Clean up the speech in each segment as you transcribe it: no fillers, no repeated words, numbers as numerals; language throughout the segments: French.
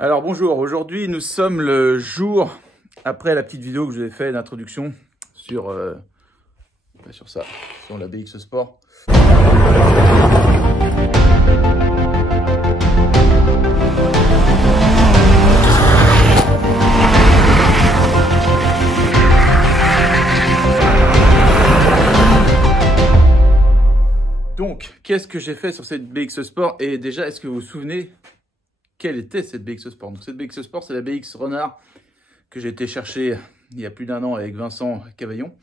Alors bonjour, aujourd'hui nous sommes le jour après la petite vidéo que je vous ai fait d'introduction sur, sur la BX Sport. Donc, qu'est-ce que j'ai fait sur cette BX Sport? Et déjà, est-ce que vous vous souvenez quelle était cette BX Sport? Donc cette BX Sport, c'est la BX Renard que j'ai été chercher il y a plus d'un an avec Vincent Cavaillon.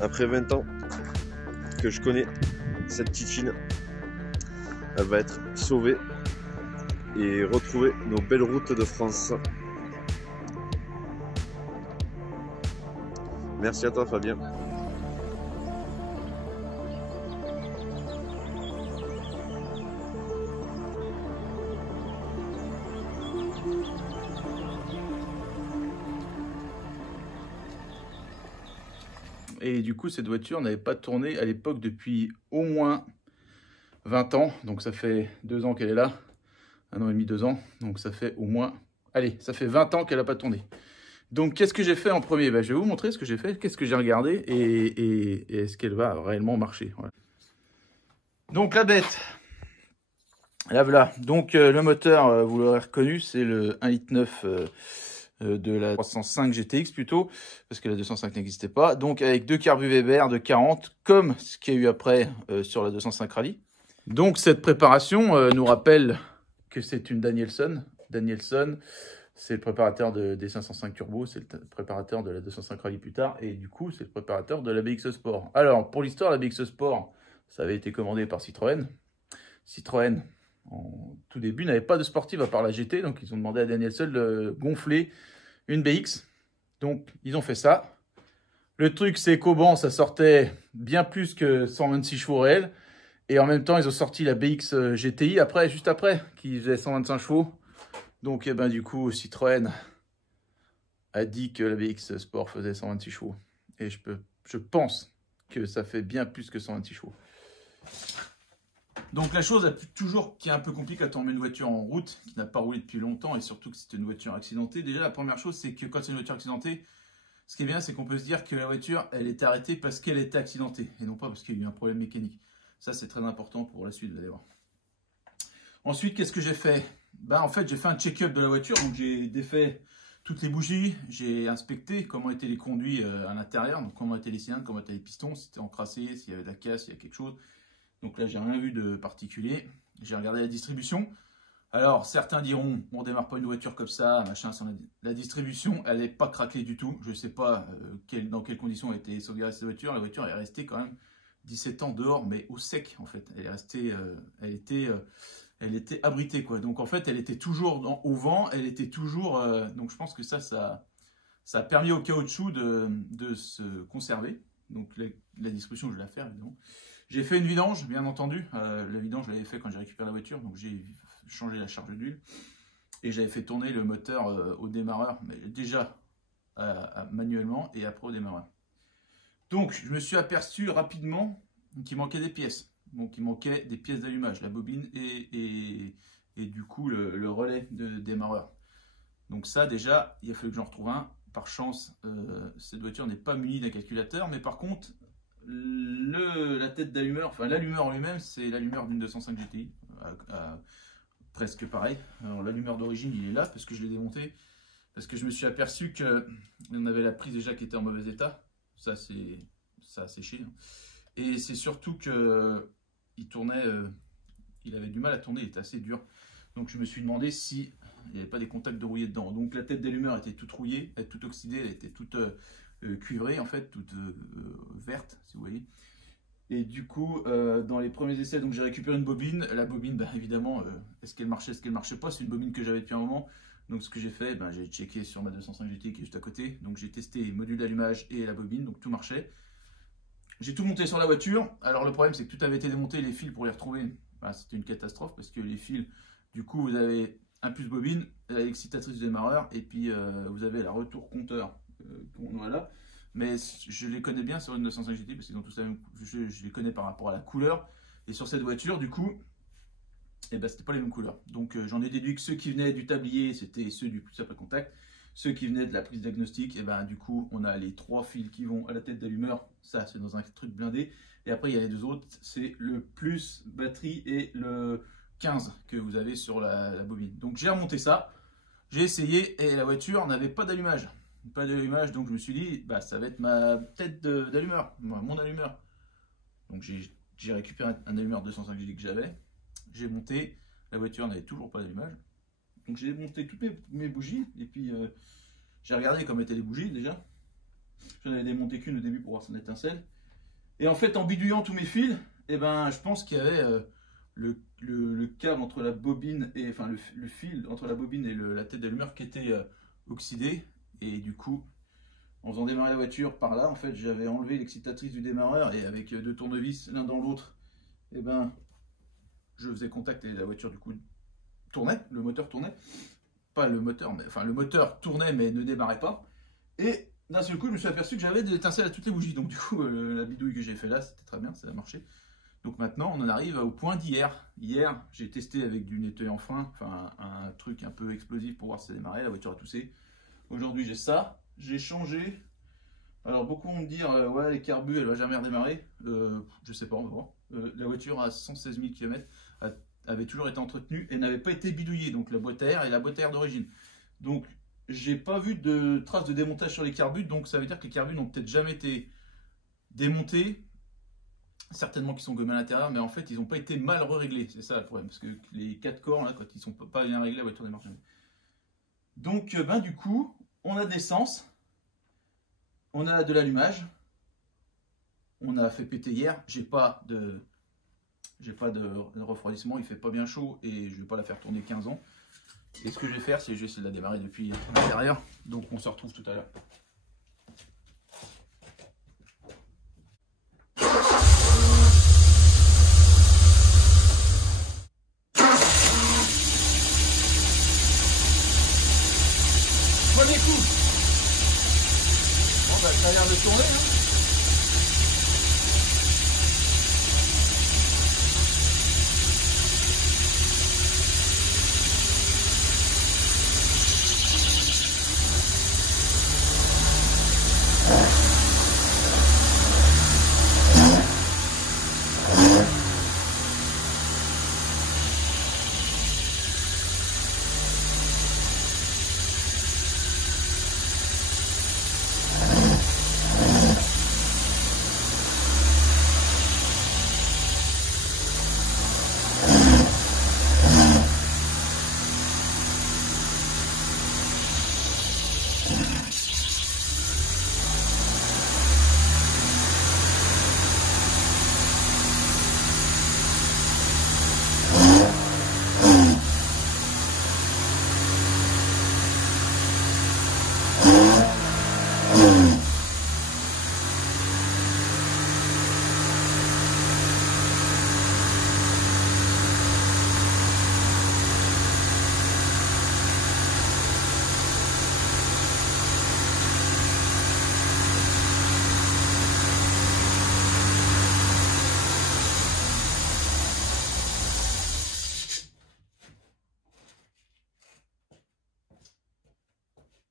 Après 20 ans que je connais cette petite fine, elle va être sauvée et retrouver nos belles routes de France. Merci à toi Fabien. Et du coup, cette voiture n'avait pas tourné à l'époque depuis au moins 20 ans. Donc ça fait 2 ans qu'elle est là. 1 an et demi, 2 ans. Donc ça fait au moins... Allez, ça fait 20 ans qu'elle n'a pas tourné. Donc qu'est-ce que j'ai fait en premier? Je vais vous montrer ce que j'ai fait, qu'est-ce que j'ai regardé et est-ce qu'elle va réellement marcher. Voilà. Donc la bête, là voilà. Donc le moteur, vous l'aurez reconnu, c'est le 1,9 litre de la 305 GTX plutôt, parce que la 205 n'existait pas. Donc avec 2 carbu Weber de 40, comme ce qu'il y a eu après sur la 205 Rally. Donc cette préparation nous rappelle que c'est une Danielson. Danielson, c'est le préparateur des 505 Turbo, c'est le préparateur de la 205 Rally plus tard, et du coup c'est le préparateur de la BX Sport. Alors pour l'histoire, la BX Sport, ça avait été commandé par Citroën. Citroën, en tout début, n'avait pas de sportive à part la GT, donc ils ont demandé à Danielson de gonfler une BX. Donc ils ont fait ça. Le truc, c'est qu'au banc, ça sortait bien plus que 126 chevaux réels. Et en même temps, ils ont sorti la BX GTI après, juste après, qui faisait 125 chevaux. Donc eh ben, du coup, Citroën a dit que la BX Sport faisait 126 chevaux. Et je pense que ça fait bien plus que 126 chevaux. Donc la chose qui est un peu compliquée quand on met une voiture en route, qui n'a pas roulé depuis longtemps, et surtout que c'est une voiture accidentée. Déjà, la première chose, c'est que quand c'est une voiture accidentée, ce qui est bien, c'est qu'on peut se dire que la voiture, elle était arrêtée parce qu'elle était accidentée, et non pas parce qu'il y a eu un problème mécanique. Ça, c'est très important pour la suite, vous allez voir. Ensuite, qu'est-ce que j'ai fait? En fait, j'ai fait un check-up de la voiture, donc j'ai défait toutes les bougies, j'ai inspecté comment étaient les conduits à l'intérieur, donc comment étaient les cylindres, comment étaient les pistons, si c'était encrassé, s'il y avait de la casse, s'il y a quelque chose. Donc là, j'ai rien vu de particulier. J'ai regardé la distribution. Alors, certains diront, on ne démarre pas une voiture comme ça, machin. La distribution, elle n'est pas craquelée du tout. Je ne sais pas dans quelles conditions a été sauvegardée cette voiture. La voiture est restée quand même 17 ans dehors, mais au sec, en fait. Elle est restée, elle était abritée, quoi. Donc, en fait, elle était toujours au vent. Elle était toujours... donc, je pense que ça a permis au caoutchouc de se conserver. Donc, la distribution, je vais la faire, évidemment. J'ai fait une vidange, bien entendu. La vidange, je l'avais fait quand j'ai récupéré la voiture. Donc, j'ai changé la charge d'huile. Et j'avais fait tourner le moteur au démarreur. Mais déjà manuellement et après au démarreur. Donc, je me suis aperçu rapidement qu'il manquait des pièces. Donc, il manquait des pièces d'allumage, la bobine et du coup, le relais de démarreur. Donc ça, déjà, il a fallu que j'en retrouve un. Par chance, cette voiture n'est pas munie d'un calculateur. Mais par contre... la tête d'allumeur, enfin l'allumeur en lui-même, c'est l'allumeur d'une 205 GTI presque pareil. Alors l'allumeur d'origine, il est là parce que je l'ai démonté. Parce que je me suis aperçu qu'on avait la prise déjà qui était en mauvais état. Ça a séché. Hein. Et c'est surtout qu'il tournait, il avait du mal à tourner, il était assez dur. Donc je me suis demandé si il n'y avait pas des contacts de rouillé dedans. Donc la tête d'allumeur était toute rouillée, elle était toute oxydée, elle était toute cuivrée en fait, toute verte si vous voyez. Et du coup, dans les premiers essais, donc j'ai récupéré une bobine. La bobine, bah, évidemment, est-ce qu'elle marchait, est-ce qu'elle marchait pas? C'est une bobine que j'avais depuis un moment. Donc ce que j'ai fait, ben, j'ai checké sur ma 205 GT qui est juste à côté. Donc j'ai testé le module d'allumage et la bobine, donc tout marchait. J'ai tout monté sur la voiture. Alors le problème, c'est que tout avait été démonté, les fils pour les retrouver, ben, c'était une catastrophe parce que les fils, du coup, vous avez un puce bobine, l'excitatrice du démarreur, et puis vous avez la retour compteur qu'on a là. Mais je les connais bien sur une 905 GT parce qu'ils ont tous la même, je les connais par rapport à la couleur. Et sur cette voiture, du coup, eh ben, c'était pas les mêmes couleurs. Donc j'en ai déduit que ceux qui venaient du tablier, c'était ceux du puce après contact. Ceux qui venaient de la prise diagnostique, et ben, du coup, on a les 3 fils qui vont à la tête d'allumeur. Ça, c'est dans un truc blindé. Et après, il y a les 2 autres. C'est le plus batterie et le 15 que vous avez sur la bobine. Donc j'ai remonté ça. J'ai essayé et la voiture n'avait pas d'allumage. Pas d'allumage, donc je me suis dit, bah, ça va être ma tête d'allumeur, mon allumeur. Donc j'ai récupéré un allumeur 205 GT que j'avais. J'ai monté, la voiture n'avait toujours pas d'allumage. Donc j'ai monté toutes mes bougies et puis j'ai regardé comment étaient les bougies déjà. J'en avais démonté qu'une au début pour voir son étincelle. Et en fait, en bidouillant tous mes fils, eh ben, je pense qu'il y avait le câble entre la bobine et enfin le fil entre la bobine et la tête d'allumeur qui était oxydé. Et du coup, en faisant démarrer la voiture par là, en fait, j'avais enlevé l'excitatrice du démarreur et avec 2 tournevis l'un dans l'autre, eh ben, je faisais contact et la voiture du coup tournait, le moteur tournait, pas le moteur, mais enfin le moteur tournait mais ne démarrait pas. Et d'un seul coup, je me suis aperçu que j'avais des étincelles à toutes les bougies. Donc du coup, la bidouille que j'ai fait là, c'était très bien, ça a marché. Donc maintenant, on en arrive au point d'hier. Hier, j'ai testé avec du nettoyant fin, enfin un truc un peu explosif pour voir si ça démarrait. La voiture a toussé. Aujourd'hui, j'ai ça. J'ai changé. Alors beaucoup vont me dire, ouais, les carbus, elle va jamais redémarrer. Je sais pas, on va voir. La voiture à 116 000 km avait toujours été entretenue et n'avait pas été bidouillée. Donc la boîte à air et la boîte à air d'origine. Donc j'ai pas vu de traces de démontage sur les carbus. Donc ça veut dire que les carbus n'ont peut-être jamais été démontés. Certainement qu'ils sont gommés à l'intérieur, mais en fait ils n'ont pas été mal réglés. C'est ça le problème. Parce que les 4 corps, là, quand ils sont pas bien réglés, la voiture ne démarre jamais. Donc ben, du coup, on a de l'essence. On a de l'allumage. On a fait péter hier. J'ai pas de refroidissement. Il fait pas bien chaud et je vais pas la faire tourner 15 ans. Et ce que je vais faire, c'est que je vais essayer de la démarrer depuis l'intérieur. Donc on se retrouve tout à l'heure. Premier coup. Bon, bah, ça a l'air de tourner. Hein.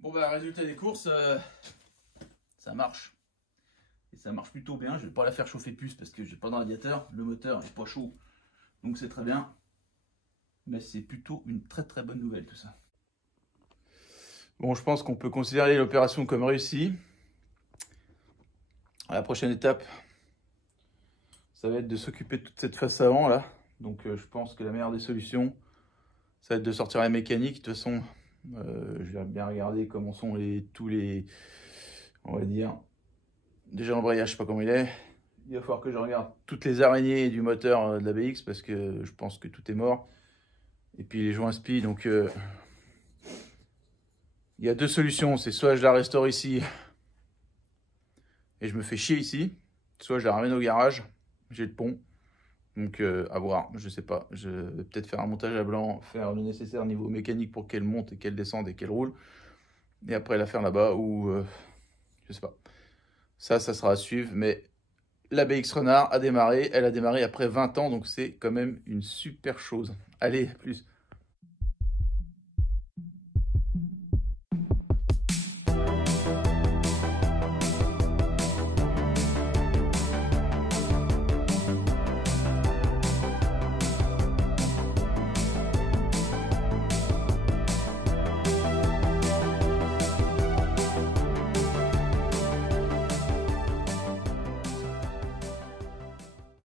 Bon bah résultat des courses, ça marche. Et ça marche plutôt bien. Je vais pas la faire chauffer plus parce que j'ai pas de radiateur. Le moteur n'est pas chaud. Donc c'est très bien. mais c'est plutôt une très très bonne nouvelle tout ça. Bon, je pense qu'on peut considérer l'opération comme réussie. La prochaine étape, ça va être de s'occuper de toute cette face avant là. Donc je pense que la meilleure des solutions, ça va être de sortir la mécanique. De toute façon, je vais bien regarder comment sont tous les, on va dire, déjà l'embrayage, je sais pas comment il est. Il va falloir que je regarde toutes les araignées du moteur de la BX parce que je pense que tout est mort. Et puis les joints spi, donc il y a deux solutions. C'est soit je la restaure ici et je me fais chier ici, soit je la ramène au garage, j'ai le pont. Donc à voir, je sais pas. Je vais peut-être faire un montage à blanc, faire le nécessaire niveau mécanique pour qu'elle monte et qu'elle descende et qu'elle roule. Et après la faire là-bas ou je sais pas. Ça sera à suivre, mais la BX Renard a démarré, elle a démarré après 20 ans, donc c'est quand même une super chose. Allez, à plus.